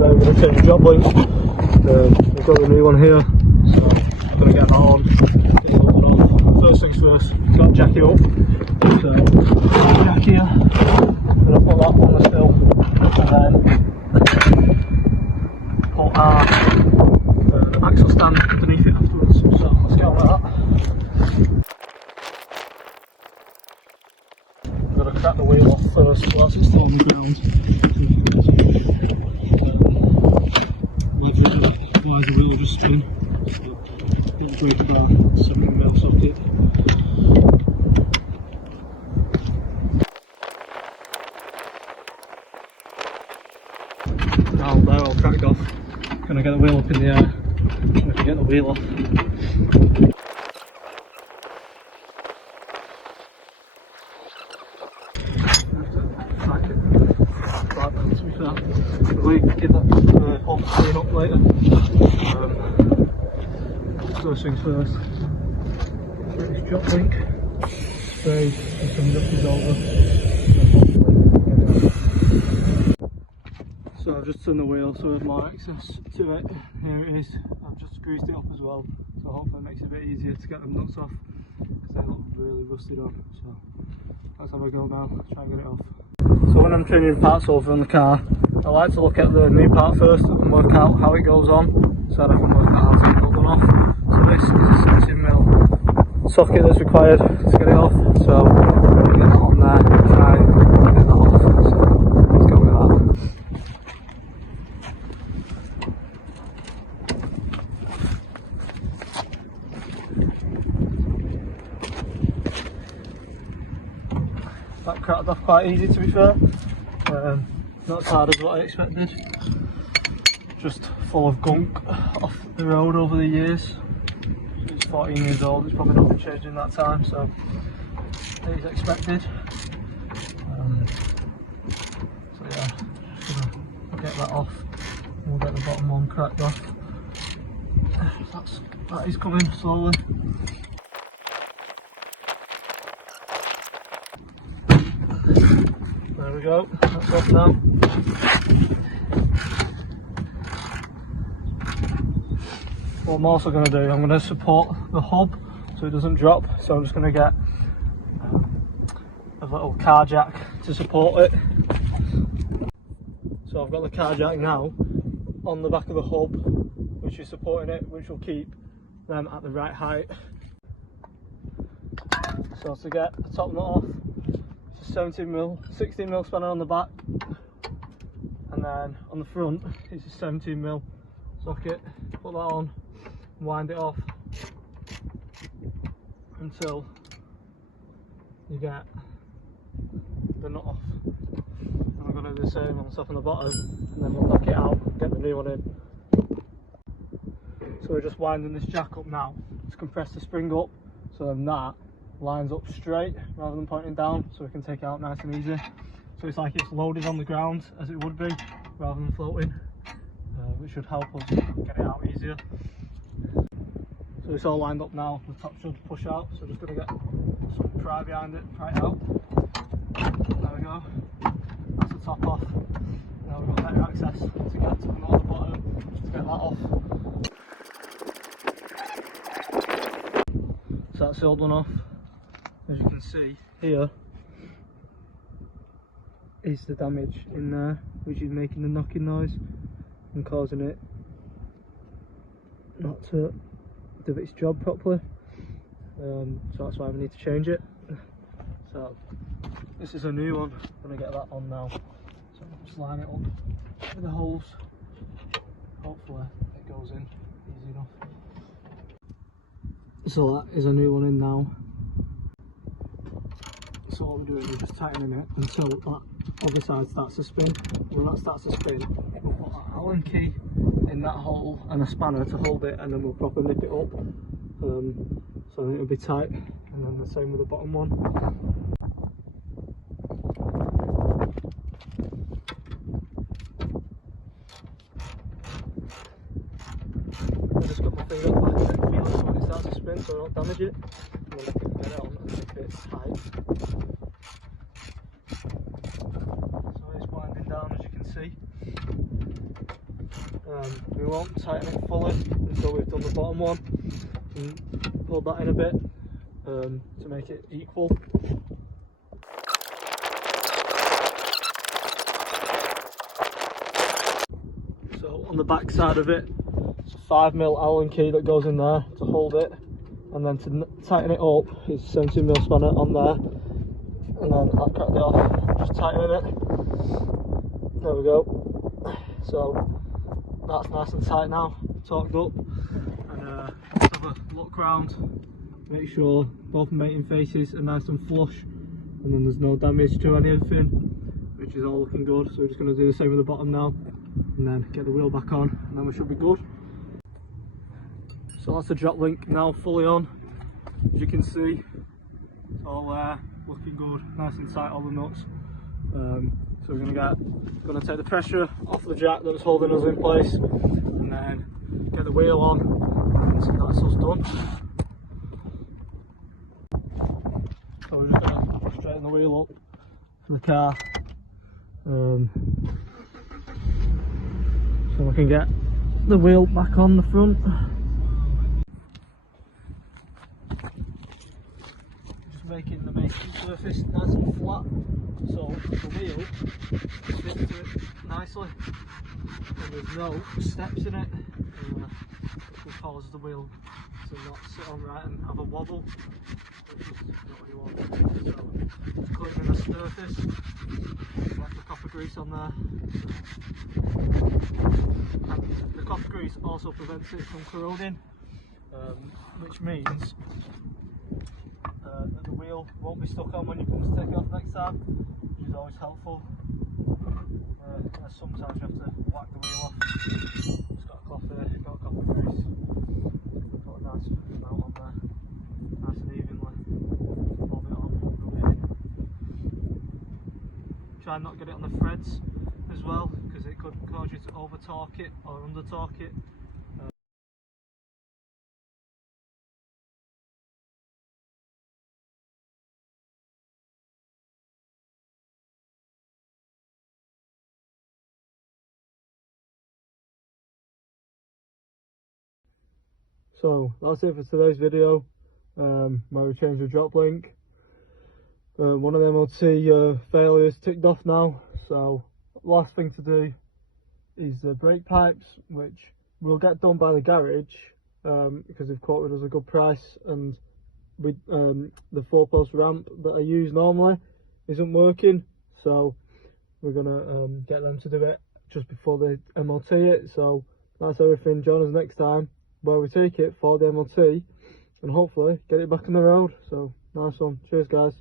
then I'm going to change the job link. We've got the new one here, so I'm going to get that on. First things first, got jacket up. So, jack here, I'm going to put that on the still, and then put our axle stand underneath it afterwards. So let's get on with that. I'm going to crack the wheel off first whilst it's still on the ground. Otherwise the wheel will just spin. So don't break the bar, 7mm socket. Now there, I'll crack it off. Gonna get the wheel up in the air. Gonna get the wheel off. To be fair, we'll give that hub clean up later. First things first, get this drop link, spray and some nutters over. So I've just turned the wheel so we have more access to it. Here it is. I've just greased it up as well, so hopefully it makes it a bit easier to get the nuts off because they look really rusted on. So let's have a go now, try and get it off. So when I'm changing parts over on the car, I like to look at the new part first and work out how it goes on, so that I can work out how to get the other one off. So this is a 17mm socket that's required to get it off, so I'm going to get that on there and try and get that off. So let's go with that. That cracked off quite easy, to be fair. Not as hard as what I expected. Just full of gunk off the road over the years. It's 14 years old, it's probably not been changed in that time, so it is expected. So yeah, just gonna get that off and we'll get the bottom one cracked off. That is coming slowly. There we go, that's off now. What I'm also going to do, I'm going to support the hub so it doesn't drop, so I'm just going to get a little car jack to support it. So I've got the car jack now on the back of the hub, which is supporting it, which will keep them at the right height. So to get the top nut off, 17mm, 16mm spanner on the back, and then on the front is a 17mm socket. Put that on, wind it off until you get the nut off. And I'm going to do the same on the top and the bottom, and then we'll knock it out and get the new one in. So we're just winding this jack up now to compress the spring up, so then that lines up straight rather than pointing down, so we can take it out nice and easy. So it's like it's loaded on the ground as it would be rather than floating, which should help us get it out easier. So it's all lined up now, the top should push out, so just going to get some pry behind it, pry it out. There we go, that's the top off. Now we've got better access to get to the bottom to get that off. So that's the old one off. As you can see here is the damage in there, which is making the knocking noise and causing it not to do its job properly. So that's why we need to change it. So this is a new one, I'm going to get that on now. So just line it up with the holes. Hopefully it goes in easy enough. So that is a new one in now. So what we're doing is just tightening it until that other side starts to spin. When that starts to spin, we'll put an Allen key in that hole and a spanner to hold it, and then we'll proper nip it up. So then it'll be tight, and then the same with the bottom one. I just got my finger back and feel it when it starts to spin so I don't damage it. And then I can get it on and make it tight. So it's winding down, as you can see. We won't tighten it fully until we've done the bottom one and pulled that in a bit to make it equal. So on the back side of it, it's a 5mm Allen key that goes in there to hold it, and then to tighten it up is 17mm spanner on there, and then I cracked it off, just tightening it. There we go. So that's nice and tight now, torqued up, and let's have a look round, make sure both mating faces are nice and flush, and then there's no damage to anything, which is all looking good. So we're just going to do the same with the bottom now, and then get the wheel back on, and then we should be good. So that's the drop link now fully on. As you can see, it's all there, looking good, nice and tight, all the nuts. So we're going to take the pressure off the jack that was holding us in place, and then get the wheel on, and that's us done. So we're just going to straighten the wheel up for the car, so we can get the wheel back on the front. Just making the making surface nice and flat, so the wheel fits to it nicely, and there's no steps in it, which causes the wheel to not sit on right and have a wobble, which is not what you want. So just cleaning the surface, like the copper grease on there, and the copper grease also prevents it from corroding, which means that the wheel won't be stuck on when you come to take it off next time, which is always helpful. Sometimes you have to whack the wheel off. It's got a cloth there, got a copper grease, put a nice amount on there, nice and evenly, fold it on, hold the wheel. Try and not get it on the threads as well, because it could cause you to over torque it or under torque it. So that's it for today's video, where we changed the drop link. One of the MOT failures ticked off now, so last thing to do is the brake pipes, which will get done by the garage, because they've quoted us a good price, and we, the 4-post ramp that I use normally isn't working, so we're gonna get them to do it just before they MOT it. So that's everything. Join us next time where we take it for the MOT and hopefully get it back on the road. So nice one. Cheers guys.